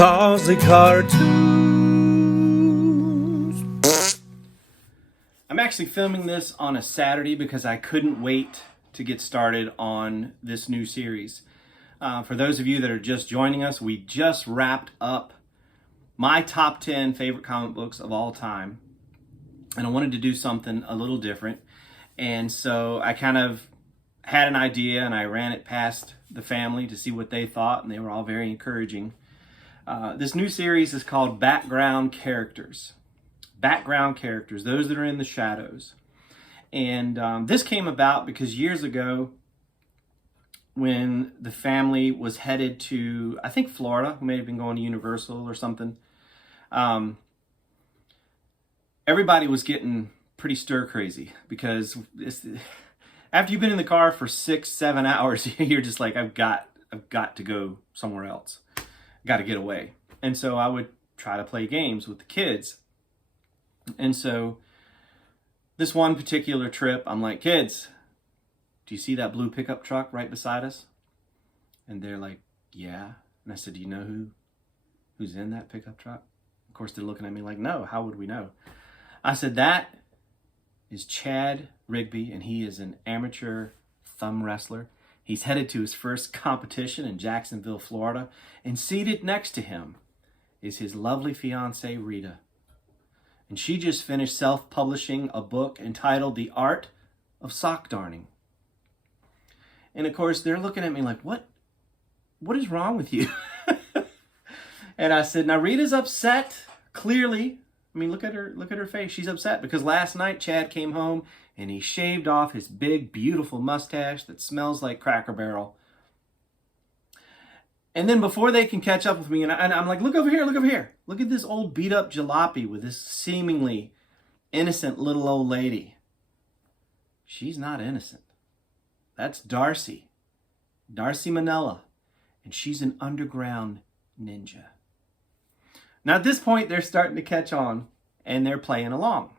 Cosley Cartoons. I'm actually filming this on a Saturday because I couldn't wait to get started on this new series. For those of you that are just joining us, we just wrapped up my top 10 favorite comic books of all time. And I wanted to do something a little different. And so I kind of had an idea and I ran it past the family to see what they thought, and they were all very encouraging. This new series is called Background Characters. Background characters, those that are in the shadows. And this came about because years ago, when the family was headed to, I think Florida, we may have been going to Universal or something, everybody was getting pretty stir crazy because after you've been in the car for 6-7 hours, you're just like, I've got to go somewhere else. Got to get away. And so I would try to play games with the kids. And so this one particular trip, I'm like, kids, do you see that blue pickup truck right beside us? And they're like, yeah. And I said, do you know who's in that pickup truck? Of course, they're looking at me like, no, how would we know? I said, that is Chad Rigby, and he is an amateur thumb wrestler. He's headed to his first competition in Jacksonville, Florida, and seated next to him is his lovely fiancée, Rita. And she just finished self-publishing a book entitled The Art of Sock Darning. And of course, they're looking at me like, what is wrong with you? And I said, now Rita's upset, clearly. I mean, look at her face. She's upset because last night Chad came home and he shaved off his big, beautiful mustache that smells like Cracker Barrel. And then before they can catch up with me, and I'm like, look over here, look over here. Look at this old beat up jalopy with this seemingly innocent little old lady. She's not innocent. That's Darcy Manella. And she's an underground ninja. Now at this point, they're starting to catch on and they're playing along.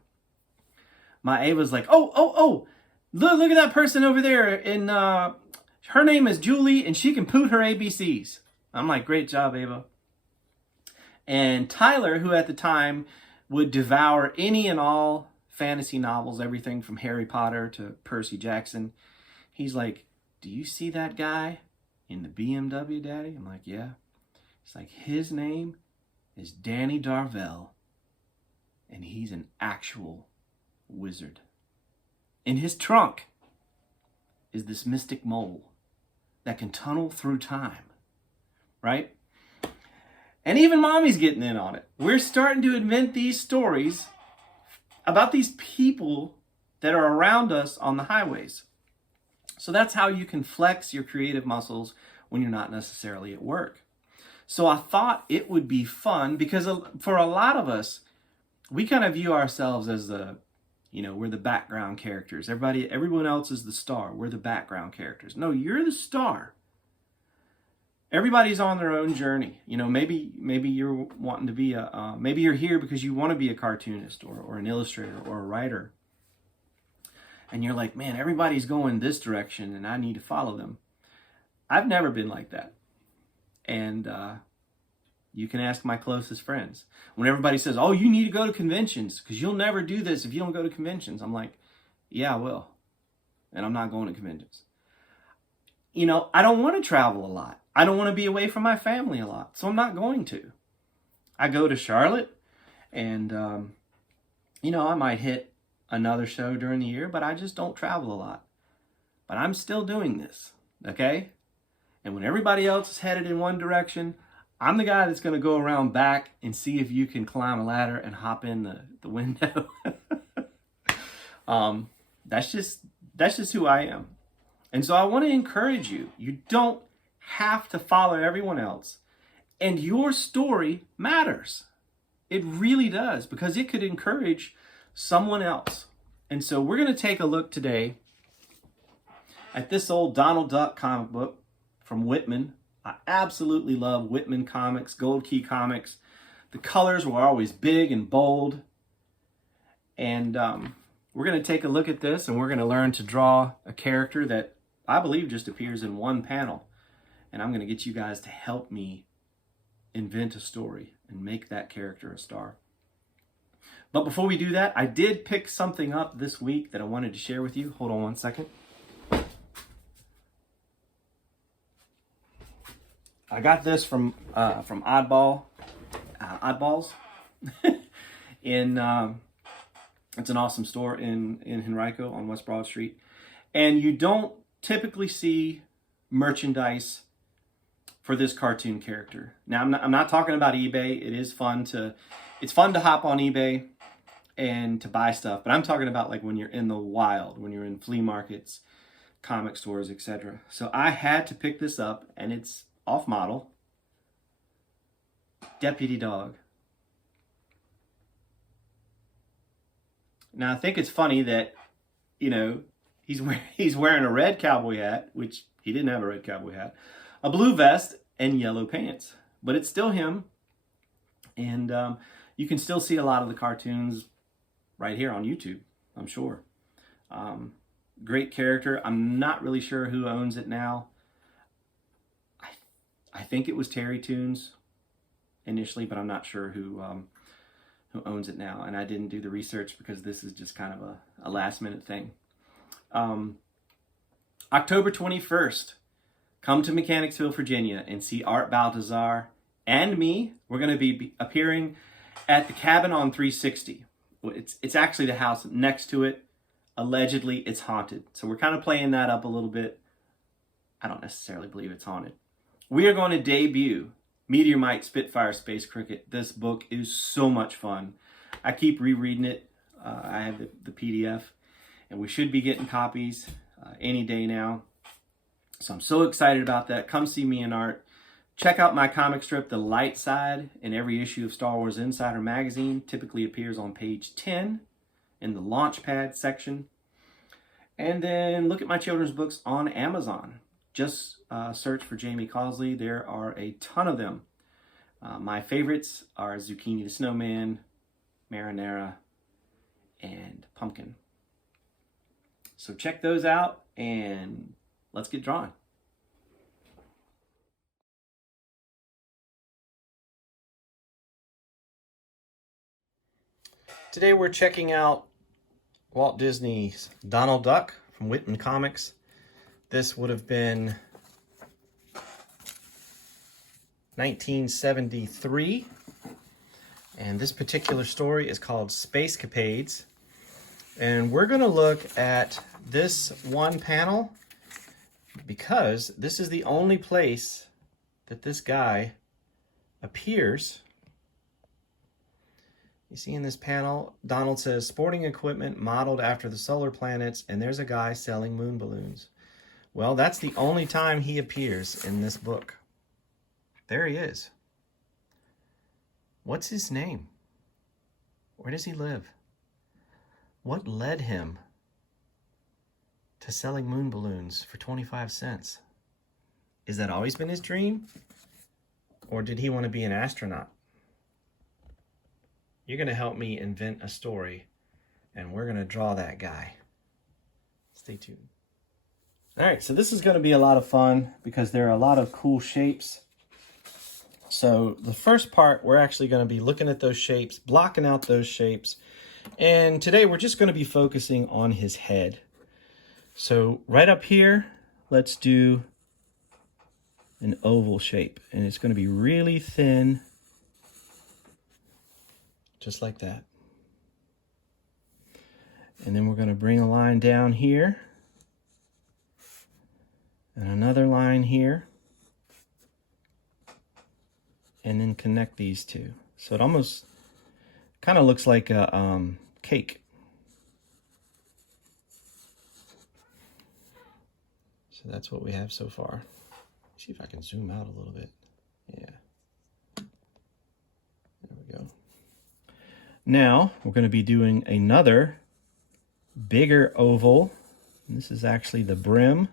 My Ava's like, oh, look at that person over there. And her name is Julie and she can poot her ABCs. I'm like, great job, Ava. And Tyler, who at the time would devour any and all fantasy novels, everything from Harry Potter to Percy Jackson, he's like, do you see that guy in the BMW, Daddy? I'm like, yeah. He's like, his name is Danny Darvell, and he's an actual wizard. In his trunk is this mystic mole that can tunnel through time, right? And even Mommy's getting in on it. We're starting to invent these stories about these people that are around us on the highways. So that's how you can flex your creative muscles when you're not necessarily at work. So I thought it would be fun because for a lot of us, we kind of view ourselves as we're the background characters. Everyone else is the star. We're the background characters. No, you're the star. Everybody's on their own journey. Maybe you're wanting to be maybe you're here because you want to be a cartoonist or an illustrator or a writer. And you're like, man, everybody's going this direction and I need to follow them. I've never been like that. And you can ask my closest friends. When everybody says, oh, you need to go to conventions because you'll never do this if you don't go to conventions. I'm like, yeah, I will. And I'm not going to conventions. I don't want to travel a lot. I don't want to be away from my family a lot. So I'm not going to. I go to Charlotte and, I might hit another show during the year, but I just don't travel a lot. But I'm still doing this, okay? And when everybody else is headed in one direction, I'm the guy that's going to go around back and see if you can climb a ladder and hop in the window. That's just who I am. And so I want to encourage you. You don't have to follow everyone else. And your story matters. It really does, because it could encourage someone else. And so we're going to take a look today at this old Donald Duck comic book from Whitman. I absolutely love Whitman comics, Gold Key comics. The colors were always big and bold. And we're going to take a look at this and we're going to learn to draw a character that I believe just appears in one panel. And I'm going to get you guys to help me invent a story and make that character a star. But before we do that, I did pick something up this week that I wanted to share with you. Hold on one second. I got this from Oddballs. It's an awesome store in Henrico on West Broad Street. And you don't typically see merchandise for this cartoon character. Now, I'm not talking about eBay. It's fun to hop on eBay and to buy stuff, but I'm talking about like when you're in the wild, when you're in flea markets, comic stores, etc. So I had to pick this up, and it's off model. Deputy Dog. Now I think it's funny that, you know, he's wearing a red cowboy hat, which he didn't have a red cowboy hat, a blue vest, and yellow pants, but it's still him. And you can still see a lot of the cartoons right here on YouTube, I'm sure. Great character. I'm not really sure who owns it now. I think it was Terry Toons initially, but I'm not sure who owns it now. And I didn't do the research because this is just kind of a last minute thing. October 21st, come to Mechanicsville, Virginia, and see Art Baltazar and me. We're going to be appearing at the Cabin on 360. It's actually the house next to it. Allegedly, it's haunted. So we're kind of playing that up a little bit. I don't necessarily believe it's haunted. We are going to debut Meteor Mite Spitfire Space Cricket. This book is so much fun. I keep rereading it. I have the PDF, and we should be getting copies any day now. So I'm so excited about that. Come see me and Art. Check out my comic strip, The Light Side, in every issue of Star Wars Insider magazine. Typically appears on page 10 in the Launchpad section. And then look at my children's books on Amazon. Just search for Jamie Cosley. There are a ton of them. My favorites are Zucchini the Snowman, Marinara, and Pumpkin. So check those out, and let's get drawing. Today we're checking out Walt Disney's Donald Duck from Whitman Comics. This would have been 1973. And this particular story is called Spacecapades. And we're going to look at this one panel because this is the only place that this guy appears. You see in this panel, Donald says, sporting equipment modeled after the solar planets, and there's a guy selling moon balloons. Well, that's the only time he appears in this book. There he is. What's his name? Where does he live? What led him to selling moon balloons for 25 cents? Is that always been his dream? Or did he want to be an astronaut? You're going to help me invent a story, and we're going to draw that guy. Stay tuned. All right, so this is going to be a lot of fun because there are a lot of cool shapes. So the first part, we're actually going to be looking at those shapes, blocking out those shapes. And today we're just going to be focusing on his head. So right up here, let's do an oval shape. And it's going to be really thin. Just like that. And then we're going to bring a line down here. And another line here. And then connect these two. So it almost kind of looks like a cake. So that's what we have so far. See if I can zoom out a little bit. Yeah. There we go. Now we're going to be doing another bigger oval. And this is actually the brim.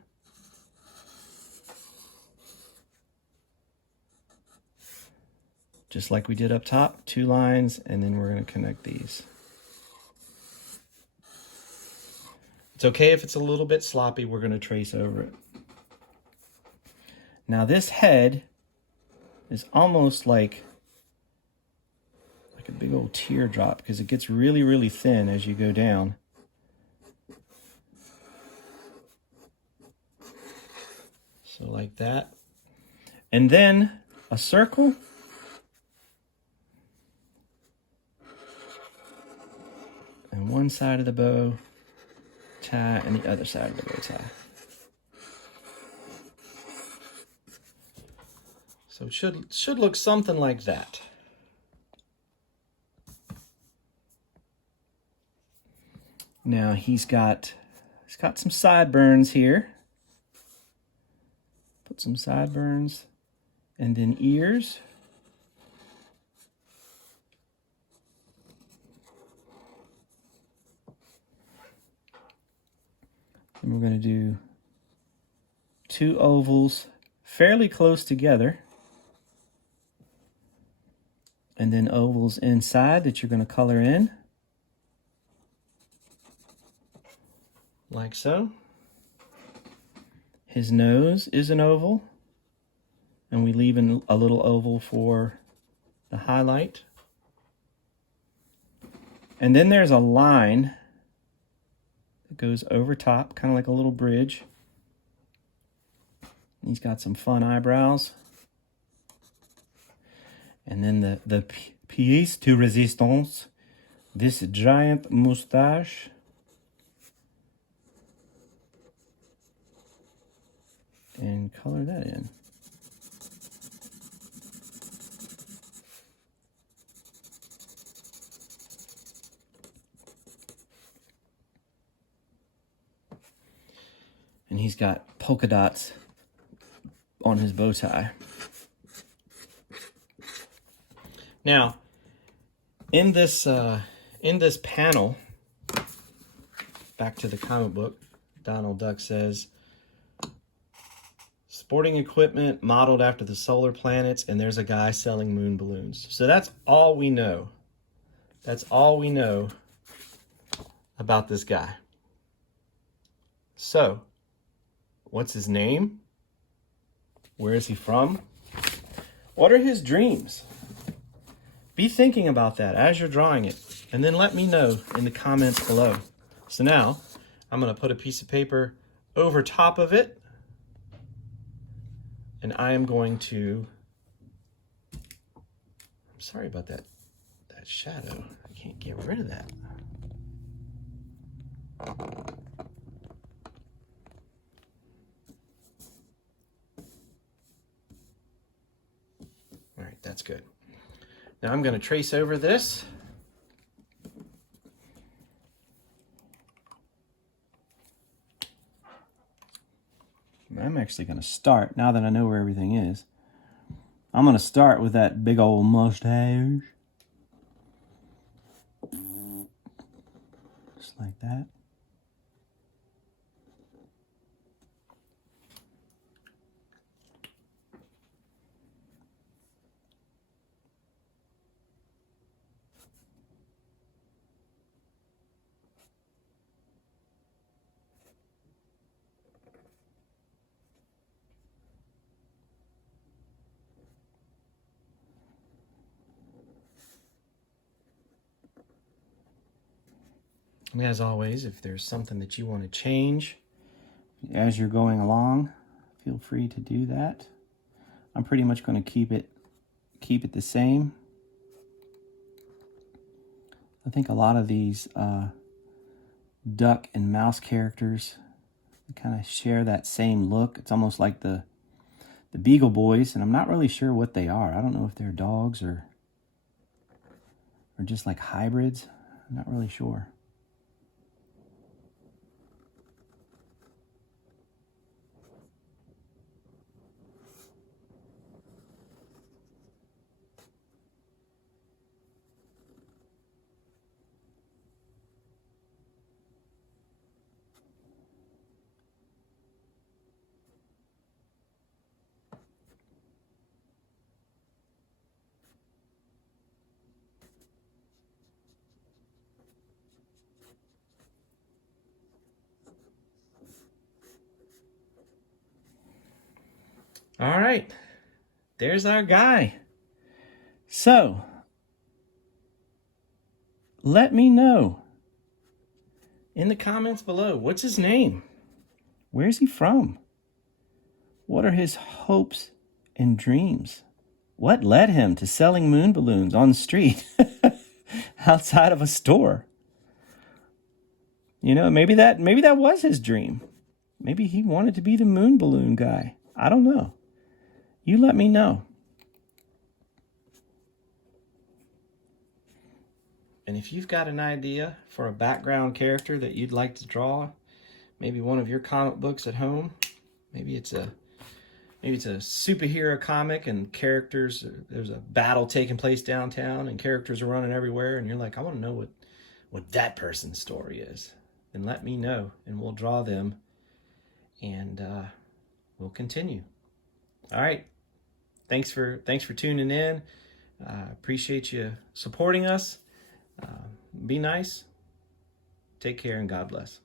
Just like we did up top, 2 lines, and then we're going to connect these. It's okay if it's a little bit sloppy, we're going to trace over it. Now this head is almost like a big old teardrop because it gets really, really thin as you go down. So like that. And then a circle. And one side of the bow tie and the other side of the bow tie. So it should look something like that. Now he's got some sideburns here. Put some sideburns and then ears. And we're going to do 2 ovals fairly close together. And then ovals inside that you're going to color in. Like so. His nose is an oval. And we leave a little oval for the highlight. And then there's a line that goes over top, kind of like a little bridge. He's got some fun eyebrows. And then the pièce de résistance, this giant mustache. And color that in. And he's got polka dots on his bow tie. Now, in this panel, back to the comic book, Donald Duck says, sporting equipment modeled after the solar planets, and there's a guy selling moon balloons. So that's all we know. That's all we know about this guy. So, what's his name? Where is he from? What are his dreams? Be thinking about that as you're drawing it, and then let me know in the comments below. So now, I'm going to put a piece of paper over top of it, and I am going to, I'm sorry about that shadow. I can't get rid of that. All right, that's good. Now I'm going to trace over this. I'm actually going to start, now that I know where everything is, I'm going to start with that big old mustache. Just like that. And as always, if there's something that you want to change as you're going along, feel free to do that. I'm pretty much going to keep it the same. I think a lot of these duck and mouse characters kind of share that same look. It's almost like the Beagle Boys, and I'm not really sure what they are. I don't know if they're dogs or just like hybrids. I'm not really sure. All right, there's our guy. So, let me know in the comments below, what's his name? Where's he from? What are his hopes and dreams? What led him to selling moon balloons on the street outside of a store? You know, maybe that was his dream. Maybe he wanted to be the moon balloon guy. I don't know. You let me know. And if you've got an idea for a background character that you'd like to draw, maybe one of your comic books at home, maybe it's a superhero comic and characters, there's a battle taking place downtown and characters are running everywhere and you're like, I want to know what that person's story is. Then let me know and we'll draw them and we'll continue. All right. Thanks for tuning in. Appreciate you supporting us. Be nice. Take care and God bless.